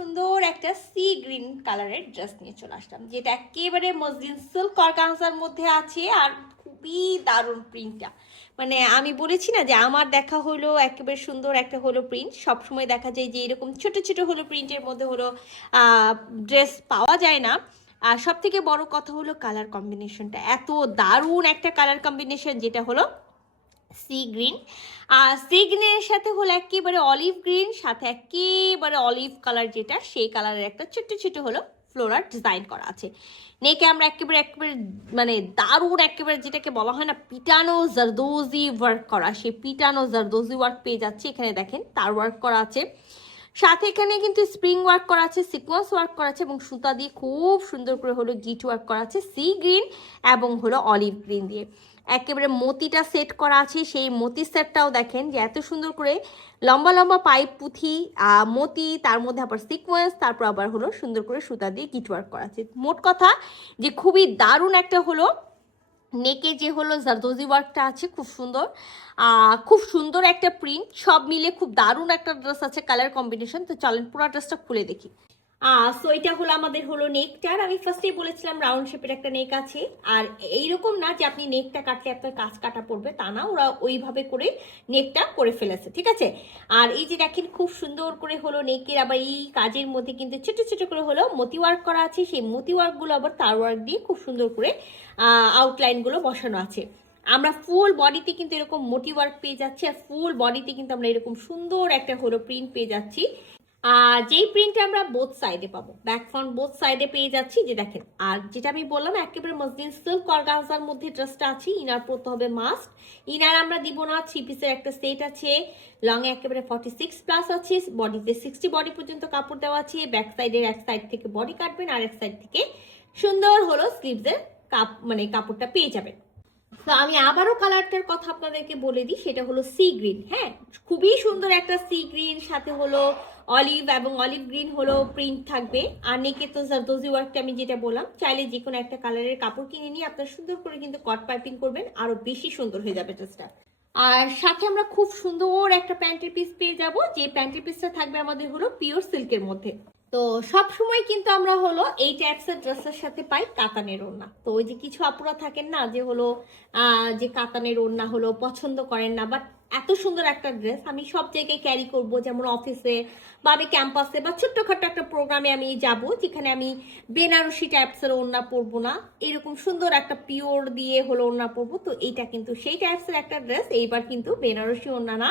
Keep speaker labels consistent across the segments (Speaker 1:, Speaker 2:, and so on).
Speaker 1: সুন্দর একটা sea green কালারের ড্রেস নিয়ে চলে আসলাম, যেটা একেবারে মসলিন সিল্ক অর্গানজার মধ্যে আছে আর খুবই দারুণ প্রিন্টটা মানে আমি বলেছি না যে আমার দেখা হলো একেবারে সুন্দর একটা হলো প্রিন্ট সবসময় দেখা যায় যে এরকম ছোট ছোট হলো প্রিন্টের মধ্যে হলো ড্রেস পাওয়া যায় না। আর সব থেকে বড় কথা হলো কালার কম্বিনেশনটা এত দারুণ একটা কালার কম্বিনেশন যেটা হলো সি গ্রিন আর সি গ্রিনের সাথে হলো একেবারে অলিভ গ্রিন সাথে একেবারে অলিভ কালার যেটা, সেই কালারের একটা ছোট্ট ছোট হলো ফ্লোরার ডিজাইন করা আছে। নেকে আমরা একেবারে একেবারে মানে দারুণ একেবারে যেটাকে বলা হয় না, পিটানো জারদোজি ওয়ার্ক করা। সেই পিটানো জারদোজি ওয়ার্ক পেয়ে যাচ্ছে। এখানে দেখেন, তার ওয়ার্ক করা আছে। সাথে এখানে কিন্তু স্প্রিং ওয়ার্ক করা আছে সিকোয়েন্স ওয়ার্ক করা আছে এবং সুতা দিয়ে খুব সুন্দর করে হলো গিট ওয়ার্ক করা আছে সি গ্রিন এবং হলো অলিভ গ্রিন দিয়ে। একেবারে মতিটা সেট করা আছে, সেই মতি সেটটাও দেখেন যে এত সুন্দর করে লম্বা লম্বা পাইপ পুঁথি মতি, তার মধ্যে আবার সিকোয়েন্স তারপর আবার হলো সুন্দর করে সুতা দিয়ে গিট ওয়ার্ক করা আছে মোট কথা যে খুবই দারুণ একটা হলো নেকে যে হলো জারদোজি ওয়ার্কটা আছে, খুব সুন্দর। খুব সুন্দর একটা প্রিন্ট সব মিলে খুব দারুণ একটা ড্রেস আছে কালার কম্বিনেশন তো চলেন পুরো ড্রেসটা খুলে দেখি। সো এটা হলো আমাদের হলো নেকটার আমি ফার্স্টেই বলেছিলাম রাউন্ড শেপের একটা নেক আছে। আর এইরকম না যে আপনি নেকটা কাটলে আপনার কাজ কাটা পড়বে, তা না। ওরা ওইভাবে করে নেকটা করে ফেলেছে, ঠিক আছে? আর এই যে দেখেন, খুব সুন্দর করে হলো নেকের আবার এই কাজের মধ্যে কিন্তু ছোট ছোট করে হলো মতি ওয়ার্ক করা আছে। সেই মতি ওয়ার্কগুলো আবার তার ওয়ার্ক দিয়ে খুব সুন্দর করে আউটলাইনগুলো বসানো আছে। আমরা ফুল বডিতে কিন্তু এরকম মোটি ওয়ার্ক পেয়ে যাচ্ছি। আর ফুল বডিতে কিন্তু আমরা এরকম সুন্দর একটা হলো প্রিন্ট পেয়ে যাচ্ছি। যেই প্রিন্টটা আমরা বোথ সাইডে পাবো ব্যাক ফ্রন্ট বোথ সাইডে পেয়ে যাচ্ছি, যে দেখেন, আর যেটা আমি বললাম, একেবারে মসলিন সিল্ক অর্গানজার মধ্যে ড্রেসটা আছে ইনার পরতে হবে মাস্ট ইনার আমরা দিব না থ্রি পিসের একটা সেট আছে লং একেবারে ফর্টি সিক্স প্লাস আছে বডিতে সিক্সটি বডি পর্যন্ত কাপড় দেওয়া আছে ব্যাক সাইডের এক সাইড থেকে বডি কাটবেন আর এক সাইড থেকে সুন্দর হলো স্লিভসের কাপ মানে কাপড়টা পেয়ে যাবেন। তো আমি আবারও কালারটার কথা আপনাদেরকে বলে দিই, সেটা হলো সি গ্রিন হ্যাঁ? খুবই সুন্দর একটা সি গ্রিন সাথে হলো অলিভ এবং অলিভ গ্রিন হলো প্রিন্ট থাকবে। আর নেকে তো জারদোজি ওয়ার্কটা আমি যেটা বললাম, চাইলে যে কোনো একটা কালারের কাপড় কিনে নিয়ে আপনার সুন্দর করে কিন্তু কট পাইপিং করবেন, আরও বেশি সুন্দর হয়ে যাবে ড্রেসটা আর সাথে আমরা খুব সুন্দর একটা প্যান্টের পিস পেয়ে যাব, যে প্যান্টের পিসটা থাকবে আমাদের হলো পিওর সিল্কের মধ্যে। তো সব সময় কিন্তু আমরা হলো এই টাইপসের ড্রেসের সাথে পাই কাতানের ওড়না। তো ওই যে কিছু আপুরা থাকেন না যে হলো যে কাতানের ওড়না হলো পছন্দ করেন না বাট এত সুন্দর একটা ড্রেস আমি সব জায়গায় ক্যারি করব, যেমন অফিসে বা আমি ক্যাম্পাসে বা ছোট্টখাটো একটা প্রোগ্রামে আমি যাব, যেখানে আমি বেনারসি টাইপসের ওড়না পরবো না। এরকম সুন্দর একটা পিওর দিয়ে হলো ওড়না পরবো। তো এইটা কিন্তু সেই টাইপসের একটা ড্রেস এইবার কিন্তু বেনারসি ওড়না না।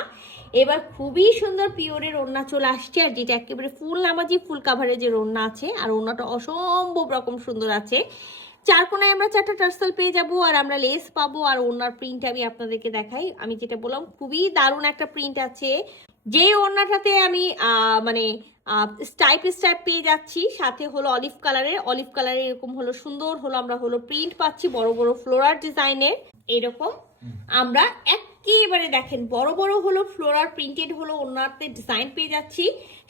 Speaker 1: এবার খুবই সুন্দর পিওরের ওড়না চলে আসছে, আর যেটা একেবারে ফুল নামাজি ফুল কাভারের যে ওড়না আছে। আর ওড়নাটা অসম্ভব রকম সুন্দর আছে। চার কোনায় আমরা চারটা টার্সেল পেয়ে যাব, আর আমরা লেস পাবো, আর ওড়নার প্রিন্ট আমি আপনাদেরকে দেখাই। আমি যেটা বললাম, খুবই দারুণ একটা প্রিন্ট আছে। যে ওড়নাটাতে আমি মানে স্টাইপ স্টাইপ পেয়ে যাচ্ছি, সাথে হলো অলিভ কালারের অলিভ কালারের এরকম হলো সুন্দর, হলো আমরা হলো প্রিন্ট পাচ্ছি বড় বড় ফ্লোরার ডিজাইনের এরকম আমরা একেবারে দেখেন, বড় বড় হলো ফ্লোরার প্রিন্টেড হলো ওনাতে ডিজাইন পেয়ে যাচ্ছি।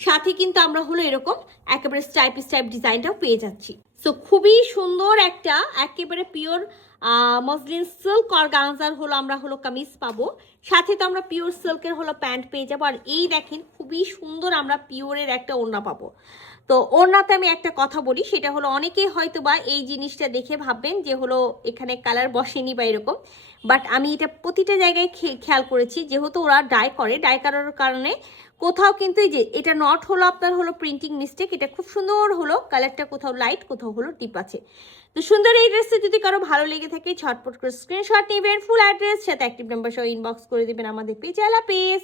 Speaker 1: সাথে কিন্তু আমরা হলো এরকম একেবারে স্টাইপ স্টাইপ ডিজাইনটাও পেয়ে যাচ্ছি। সো খুবই সুন্দর একটা একেবারে পিওর মসলিন সিল্ক অর্গানজার হলো আমরা হলো কামিজ পাবো। সাথে তো আমরা পিওর সিল্কের হলো প্যান্ট পেয়ে যাব। আর এই দেখেন, খুবই সুন্দর আমরা পিওরের একটা ওড়না পাবো। তো ওড়নাতে আমি একটা কথা বলি, সেটা হলো অনেকেই হয়তো বা এই জিনিসটা দেখে ভাববেন যে হলো এখানে কালার বসেনি বা এরকম। বাট আমি এটা প্রতিটা জায়গায় খেয়াল করেছি, যেহেতু ওরা ডাই করে ডাই করার কারণে কোথাও কিন্তু এই যে, এটা নট হলো আপনার হলো প্রিন্টিং মিস্টেক এটা খুব সুন্দর হলো কালারটা কোথাও লাইট কোথাও হলো ডিপ আছে। তো সুন্দর এই ড্রেসটা যদি কারও ভালো লেগে থাকে ছটপট করে স্ক্রিনশট নেবেন ফুল অ্যাড্রেস সাথে অ্যাক্টিভ নাম্বার সহ inbox করে দিবেন আমাদের পেজ আলা পেজ